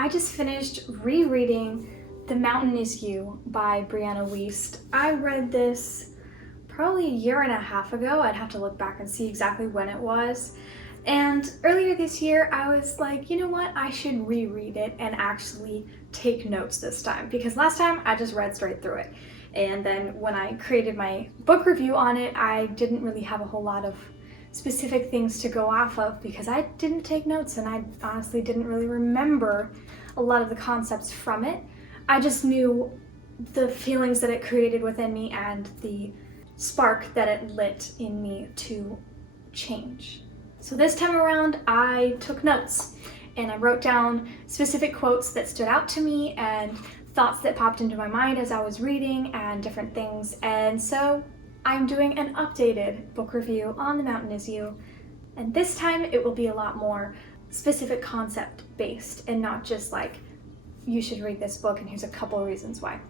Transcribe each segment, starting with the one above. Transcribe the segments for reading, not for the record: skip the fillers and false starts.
I just finished rereading The Mountain Is You by Brianna Wiest. I read this probably a year and a half ago. I'd have to look back and see exactly when it was. And earlier this year, I was like, you know what? I should reread it and actually take notes this time, because last time I just read straight through it. And then when I created my book review on it, I didn't really have a whole lot of specific things to go off of because I didn't take notes and I honestly didn't really remember a lot of the concepts from it. I just knew the feelings that it created within me and the spark that it lit in me to change. So this time around, I took notes and I wrote down specific quotes that stood out to me and thoughts that popped into my mind as I was reading and different things. And so I'm doing an updated book review on The Mountain Is You. And this time it will be a lot more specific concept based and not just like, you should read this book and here's a couple reasons why.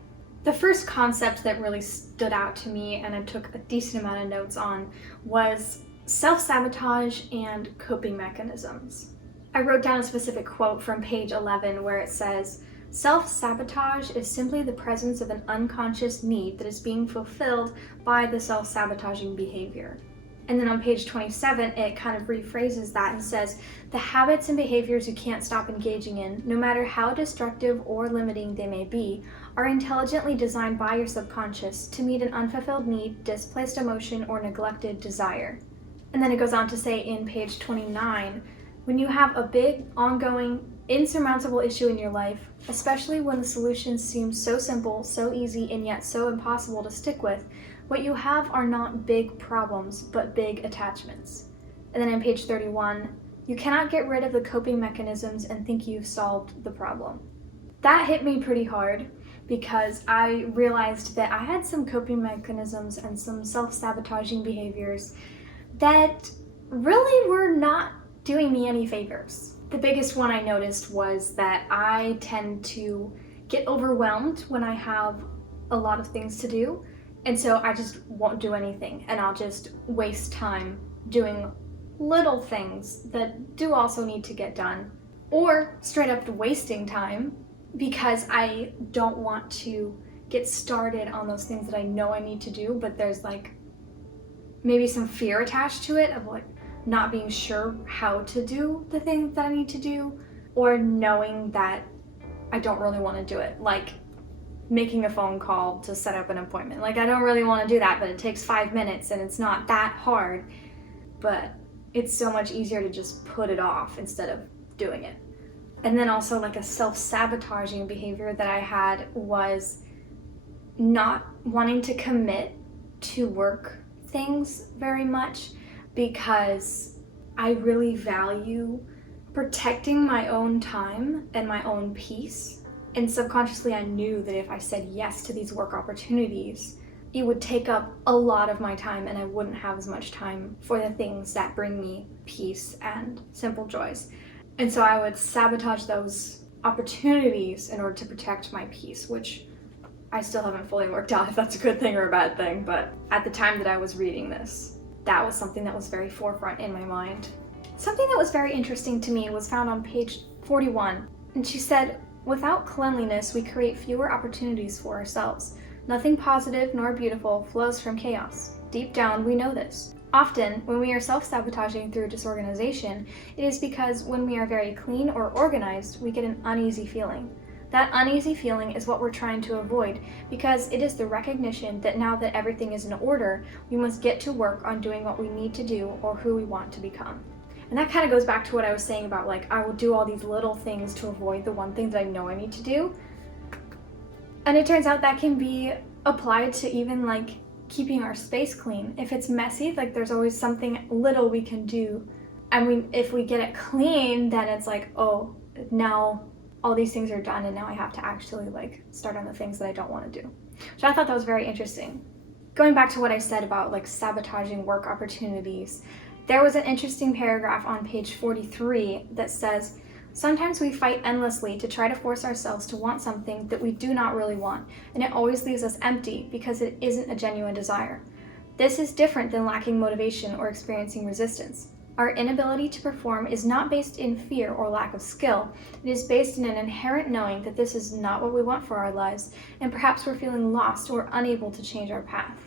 The first concept that really stood out to me and I took a decent amount of notes on was self-sabotage and coping mechanisms. I wrote down a specific quote from page 11 where it says, "Self-sabotage is simply the presence of an unconscious need that is being fulfilled by the self-sabotaging behavior." And then on page 27, it kind of rephrases that and says, "The habits and behaviors you can't stop engaging in, no matter how destructive or limiting they may be, are intelligently designed by your subconscious to meet an unfulfilled need, displaced emotion, or neglected desire." And then it goes on to say in page 29, when you have a big, ongoing, insurmountable issue in your life, especially when the solutions seem so simple, so easy, and yet so impossible to stick with, what you have are not big problems, but big attachments. And then in page 31, you cannot get rid of the coping mechanisms and think you've solved the problem. That hit me pretty hard because I realized that I had some coping mechanisms and some self-sabotaging behaviors that really were not doing me any favors. The biggest one I noticed was that I tend to get overwhelmed when I have a lot of things to do, and so I just won't do anything, and I'll just waste time doing little things that do also need to get done, or straight up wasting time because I don't want to get started on those things that I know I need to do, but there's like maybe some fear attached to it of like not being sure how to do the things that I need to do, or knowing that I don't really want to do it, like making a phone call to set up an appointment. Like I don't really want to do that, but it takes 5 minutes and it's not that hard, but it's so much easier to just put it off instead of doing it. And then also like a self-sabotaging behavior that I had was not wanting to commit to work things very much because I really value protecting my own time and my own peace. And subconsciously I knew that if I said yes to these work opportunities, it would take up a lot of my time and I wouldn't have as much time for the things that bring me peace and simple joys. And so I would sabotage those opportunities in order to protect my peace, which I still haven't fully worked out if that's a good thing or a bad thing, but at the time that I was reading this, that was something that was very forefront in my mind. Something that was very interesting to me was found on page 41, and she said, "Without cleanliness, we create fewer opportunities for ourselves. Nothing positive nor beautiful flows from chaos. Deep down, we know this. Often, when we are self-sabotaging through disorganization, it is because when we are very clean or organized, we get an uneasy feeling. That uneasy feeling is what we're trying to avoid because it is the recognition that now that everything is in order, we must get to work on doing what we need to do or who we want to become." And that kind of goes back to what I was saying about like, I will do all these little things to avoid the one thing that I know I need to do. And it turns out that can be applied to even like keeping our space clean. If it's messy, like there's always something little we can do. And if we get it clean, then it's like, oh, now all these things are done and now I have to actually like start on the things that I don't want to do. So I thought that was very interesting. Going back to what I said about like sabotaging work opportunities, there was an interesting paragraph on page 43 that says, "Sometimes we fight endlessly to try to force ourselves to want something that we do not really want, and it always leaves us empty because it isn't a genuine desire. This is different than lacking motivation or experiencing resistance. Our inability to perform is not based in fear or lack of skill. It is based in an inherent knowing that this is not what we want for our lives, and perhaps we're feeling lost or unable to change our path.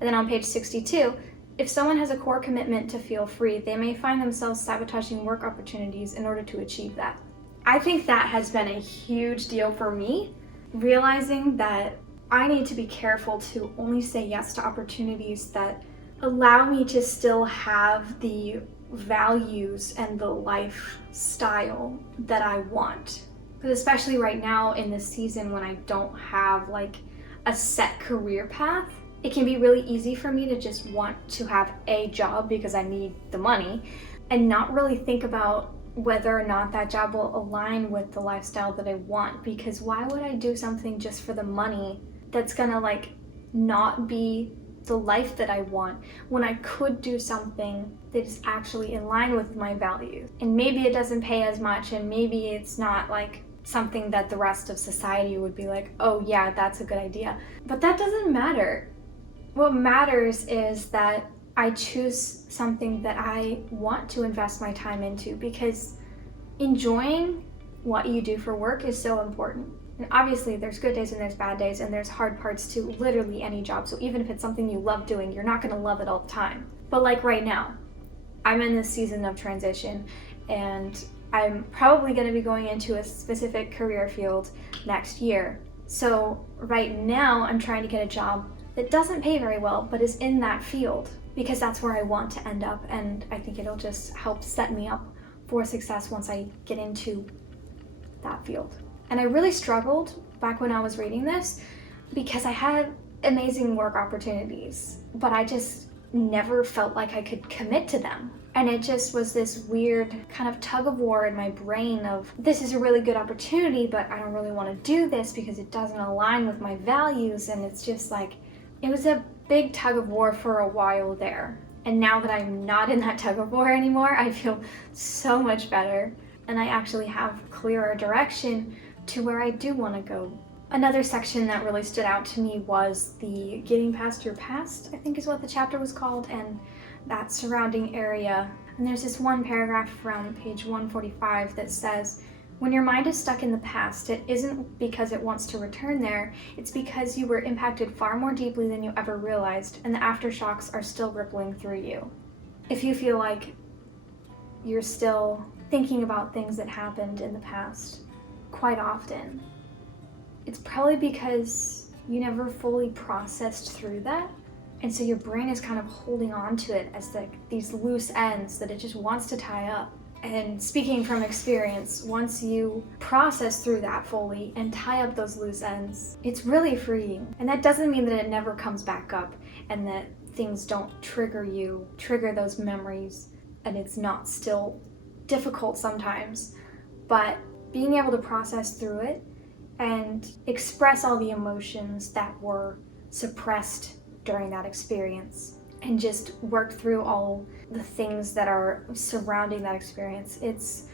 And then on page 62, if someone has a core commitment to feel free, they may find themselves sabotaging work opportunities in order to achieve that. I think that has been a huge deal for me, realizing that I need to be careful to only say yes to opportunities that allow me to still have the values and the lifestyle that I want. Because especially right now in this season when I don't have like a set career path, it can be really easy for me to just want to have a job because I need the money and not really think about whether or not that job will align with the lifestyle that I want. Because why would I do something just for the money that's gonna like not be the life that I want when I could do something that is actually in line with my values? And maybe it doesn't pay as much, and maybe it's not like something that the rest of society would be like, oh yeah, that's a good idea. But that doesn't matter. What matters is that I choose something that I want to invest my time into, because enjoying what you do for work is so important. And obviously there's good days and there's bad days and there's hard parts to literally any job. So even if it's something you love doing, you're not gonna love it all the time. But like right now, I'm in this season of transition and I'm probably gonna be going into a specific career field next year. So right now I'm trying to get a job that doesn't pay very well, but is in that field, because that's where I want to end up. And I think it'll just help set me up for success once I get into that field. And I really struggled back when I was reading this because I had amazing work opportunities, but I just never felt like I could commit to them. And it just was this weird kind of tug of war in my brain of, this is a really good opportunity, but I don't really want to do this because it doesn't align with my values. And it's just like, it was a big tug of war for a while there. And now that I'm not in that tug of war anymore, I feel so much better. And I actually have clearer direction to where I do want to go. Another section that really stood out to me was the getting past your past, I think is what the chapter was called, and that surrounding area. And there's this one paragraph around page 145 that says, when your mind is stuck in the past, it isn't because it wants to return there, it's because you were impacted far more deeply than you ever realized, and the aftershocks are still rippling through you. If you feel like you're still thinking about things that happened in the past quite often, it's probably because you never fully processed through that. And so your brain is kind of holding on to it as like these loose ends that it just wants to tie up. And speaking from experience, once you process through that fully and tie up those loose ends, it's really freeing. And that doesn't mean that it never comes back up and that things don't trigger those memories, and it's not still difficult sometimes. But being able to process through it and express all the emotions that were suppressed during that experience and just work through all the things that are surrounding that experience, it's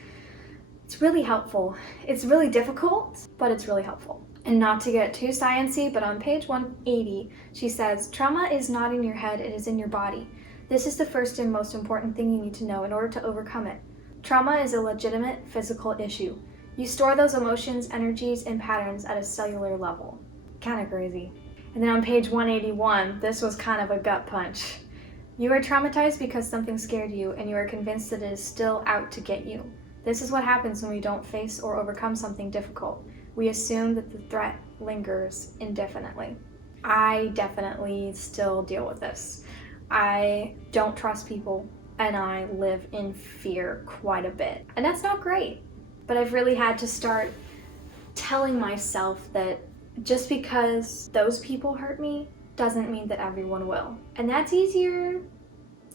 really helpful. It's really difficult, but it's really helpful. And not to get too sciencey, but on page 180, she says, trauma is not in your head, it is in your body. This is the first and most important thing you need to know in order to overcome it. Trauma is a legitimate physical issue. You store those emotions, energies, and patterns at a cellular level. Kind of crazy. And then on page 181, this was kind of a gut punch. You are traumatized because something scared you, and you are convinced that it is still out to get you. This is what happens when we don't face or overcome something difficult. We assume that the threat lingers indefinitely. I definitely still deal with this. I don't trust people, and I live in fear quite a bit. And that's not great. But I've really had to start telling myself that just because those people hurt me doesn't mean that everyone will. And that's easier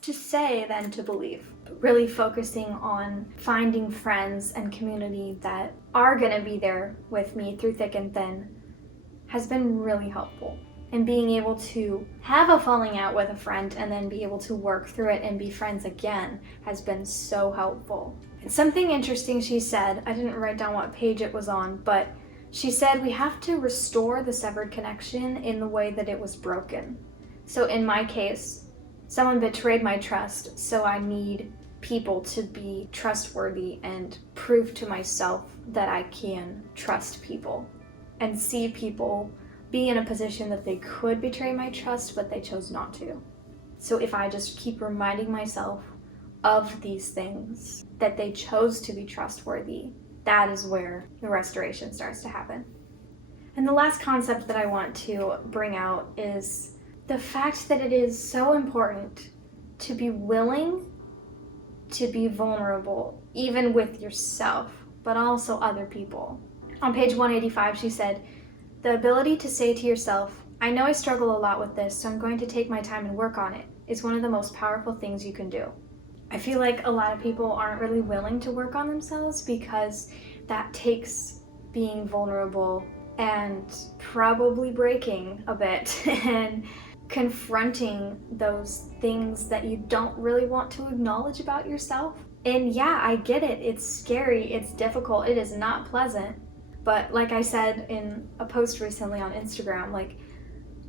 to say than to believe. Really focusing on finding friends and community that are gonna be there with me through thick and thin has been really helpful. And being able to have a falling out with a friend and then be able to work through it and be friends again has been so helpful. And something interesting she said, I didn't write down what page it was on, but she said we have to restore the severed connection in the way that it was broken. So in my case, someone betrayed my trust, so I need people to be trustworthy and prove to myself that I can trust people and see people be in a position that they could betray my trust, but they chose not to. So if I just keep reminding myself of these things, that they chose to be trustworthy, that is where the restoration starts to happen. And the last concept that I want to bring out is the fact that it is so important to be willing to be vulnerable, even with yourself, but also other people. On page 185, she said, "The ability to say to yourself, I know I struggle a lot with this, so I'm going to take my time and work on it, is one of the most powerful things you can do." I feel like a lot of people aren't really willing to work on themselves because that takes being vulnerable and probably breaking a bit and confronting those things that you don't really want to acknowledge about yourself. And yeah, I get it. It's scary. It's difficult. It is not pleasant. But like I said in a post recently on Instagram, like,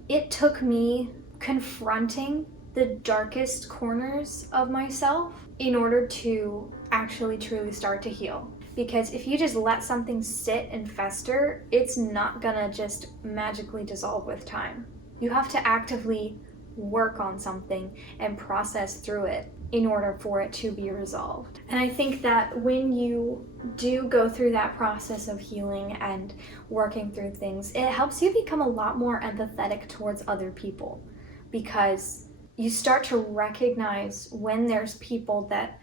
it took me confronting the darkest corners of myself in order to actually truly start to heal. Because if you just let something sit and fester, it's not gonna just magically dissolve with time. You have to actively work on something and process through it in order for it to be resolved. And I think that when you do go through that process of healing and working through things, it helps you become a lot more empathetic towards other people, because you start to recognize when there's people that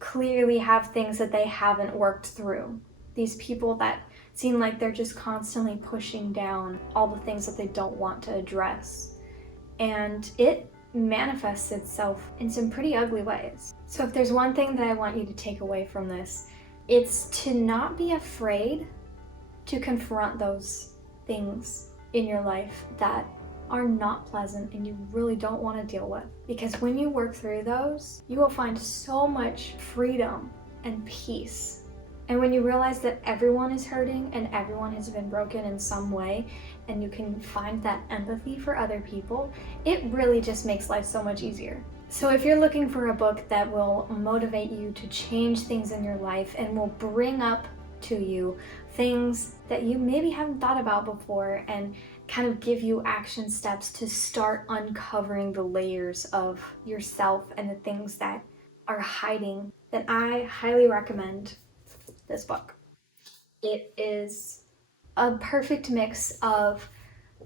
clearly have things that they haven't worked through. These people that seem like they're just constantly pushing down all the things that they don't want to address. And it manifests itself in some pretty ugly ways. So if there's one thing that I want you to take away from this, it's to not be afraid to confront those things in your life that are not pleasant and you really don't want to deal with. Because when you work through those, you will find so much freedom and peace. And when you realize that everyone is hurting and everyone has been broken in some way, and you can find that empathy for other people, it really just makes life so much easier. So if you're looking for a book that will motivate you to change things in your life and will bring up to you things that you maybe haven't thought about before and kind of give you action steps to start uncovering the layers of yourself and the things that are hiding, then I highly recommend this book. It is a perfect mix of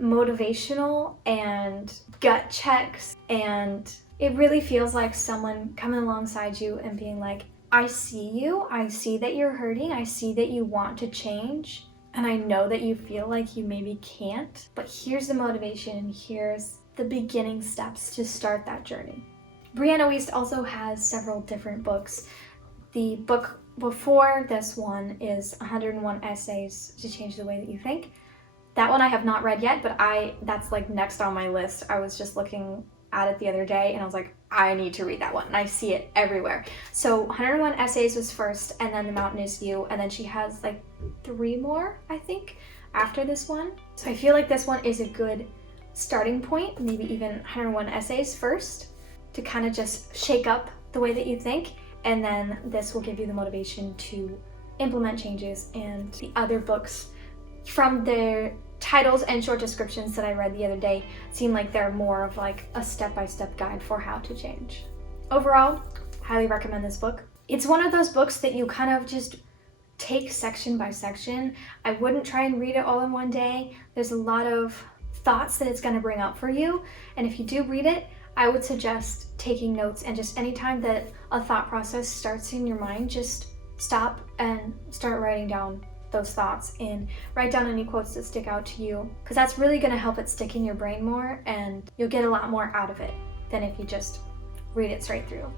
motivational and gut checks, and it really feels like someone coming alongside you and being like, I see you, I see that you're hurting, I see that you want to change, and I know that you feel like you maybe can't, but here's the motivation and here's the beginning steps to start that journey. Brianna Wiest also has several different books. The book before this one is 101 Essays to Change the Way That You Think. That one I have not read yet, but that's like next on my list. I was just looking at it the other day and I was like, I need to read that one, and I see it everywhere. So 101 Essays was first, and then The Mountain Is You, and then she has like 3 more, I think, after this one. So I feel like this one is a good starting point, maybe even 101 Essays first, to kind of just shake up the way that you think, and then this will give you the motivation to implement changes. And the other books, from their titles and short descriptions that I read the other day, seem like they're more of like a step-by-step guide for how to change. Overall, highly recommend this book. It's one of those books that you kind of just take section by section. I wouldn't try and read it all in one day. There's a lot of thoughts that it's going to bring up for you, and if you do read it, I would suggest taking notes, and just anytime that a thought process starts in your mind, just stop and start writing down those thoughts and write down any quotes that stick out to you, because that's really going to help it stick in your brain more, and you'll get a lot more out of it than if you just read it straight through.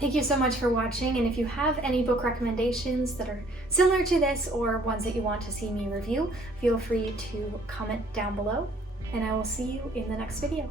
Thank you so much for watching, and if you have any book recommendations that are similar to this or ones that you want to see me review, feel free to comment down below, and I will see you in the next video.